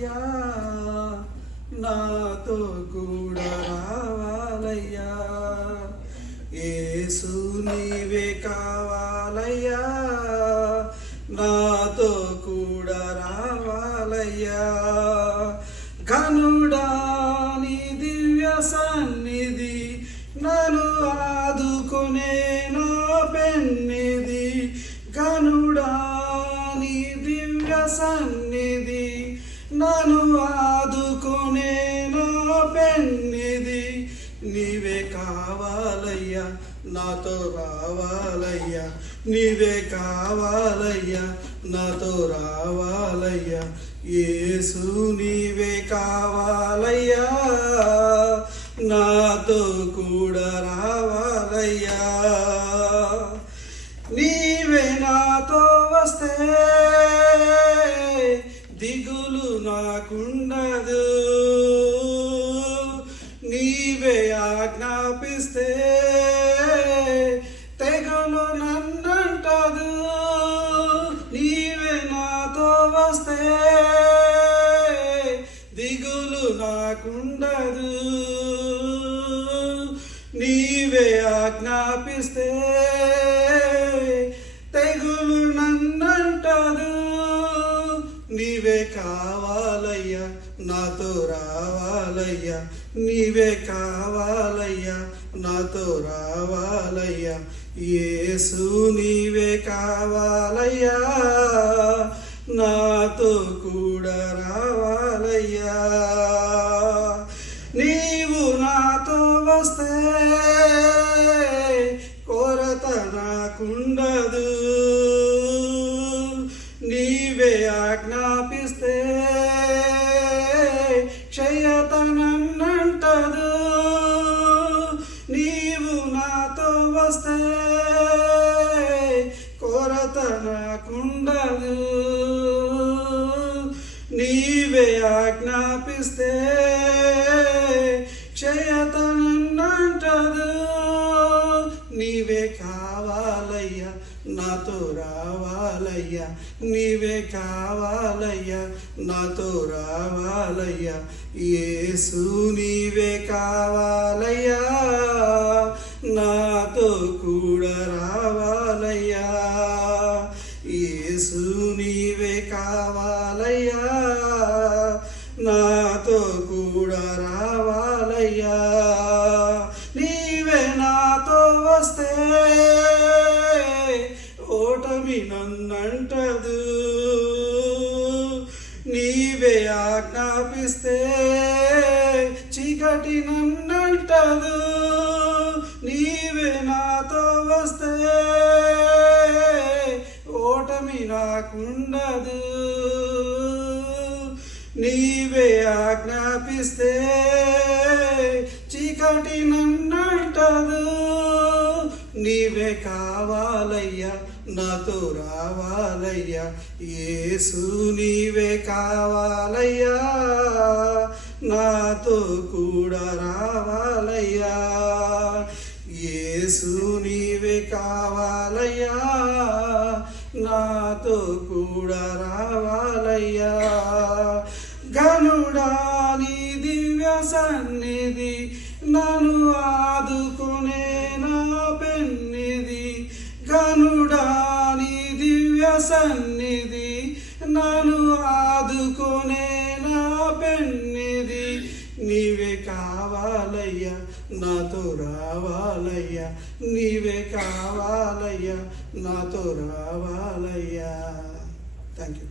రావాలయ్యా, నాతో కూడా రావాలయ్యా. యేసు నీవే కావాలయ్యా, నాతో కూడా రావాలయ్యా. ఘనుడా నీ దివ్య సన్నిధి, నన్ను ఆదుకునే నా పెన్నిది. ఘనుడా నీ దివ్య సన్నిధి, నన్ను ఆదుకునే నా పెన్నిది. నీవే కావాలయ్యా, నాతో రావాలయ్యా. నీవే కావాలయ్యా, నాతో రావాలయ్యా. యేసు నీవే కావాలయ్యా, నాతో కూడా రావాలయ్యా. నీవే నాతో వస్తే దిగులు నాకుండదు, నీవే ఆజ్ఞాపిస్తే తెగులు నన్నంటదు. నీవే నాతో వస్తే దిగులు నాకుండదు, నీవే ఆజ్ఞాపిస్తే తెగులు నన్నంటదు. నీవే కావాలయ్యా, నాతో రావాలయ్యా. నీవే కావాలయ్యా, నాతో రావాలయ్యా. యేసు నీవే కావాలయ్యా, నాతో కూడా రావాలయ్యా. నీవు నాతో వస్తే కొరత నాకుండదు, నీవే ఆజ్ఞాపిస్తే క్షయత నన్నంటదు. నీవు నాతో వస్తే కొరత నాకుండదు, నీవే ఆజ్ఞాపిస్తే క్షయత నన్నంటదు. నీవే కావాలయ్యా, నాతో రావాలయ్యా. నీవే కావాలయ్యా, నాతో రావాలయ్యా. యేసు నీవే కావాలయ్యా, నాతో కూడా రావాలయ్యా. యేసు నీవే కావాలయ్యా, నాతో కూడా రావాలయ్యా. నీవే నాతో వస్తే ఓటమి నన్నంటదు, నీవే ఆజ్ఞాపిస్తే చీకటి నన్నంటదు. నీవే నాతో వస్తే ఓటమి నాకుండదు, నీవే ఆజ్ఞాపిస్తే చీకటి నన్నంటదు. నీవే కావాలయ్యా, నాతో రావాలయ్యా. యేసు నీవే కావాలయ్యా, నాతో కూడా రావాలయ్యా. యేసు నీవే కావాలయ్యా, నాతో కూడా రావాలయ్యా. ఘనుడా నీ దివ్య సన్నిధి, నన్ను ఆదుకునే నా పెన్నిది. ఘనుడా నీ దివ్య సన్నిధి, నన్ను ఆదుకునే నా పెన్నిది. నీవే కావాలయ్యా, నాతో రావాలయ్యా. నీవే కావాలయ్యా, నాతో రావాలయ్యా. Thank you.